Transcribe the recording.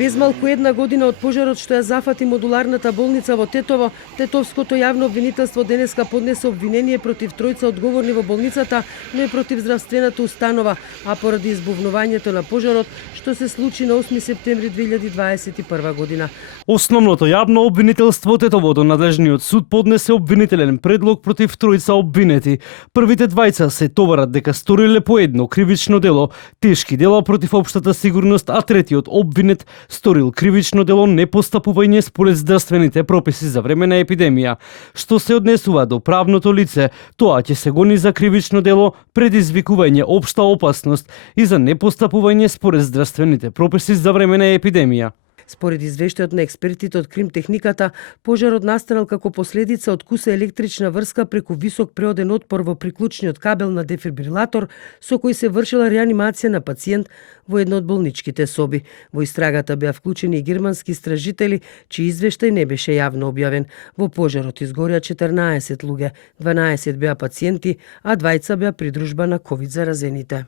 Без малку една година од пожарот што ја зафати модуларната болница во Тетово, Тетовското јавно обвинителство денеска поднесе обвинение против тројца одговорни во болницата, но и против здравствената установа, а поради избувнувањето на пожарот што се случи на 8 септември 2021 година. Основното јавно обвинителство Тетово до надлежниот суд поднесе обвинителен предлог против тројца обвинети. Првите двајца се товарат дека сториле по едно кривично дело, тешки дела против општата сигурност, а третиот обвинет сторил кривично дело непостапување според здравствените прописи за време на епидемија. Што се однесува до правното лице, тоа ќе се гони за кривично дело, предизвикување општа опасност и за непостапување според здравствените прописи за време на епидемија. Според извештајот на експертите од кримтехниката, пожарот настанал како последица од куса електрична врска преку висок преоден отпор во приклучниот кабел на дефибрилатор со кој се вршила реанимација на пациент во една од болничките соби. Во истрагата беа вклучени и германски истражители, чиј извештај не беше јавно објавен. Во пожарот изгореа 14 луѓе, 12 беа пациенти, а 2 беа придружба на ковид заразените.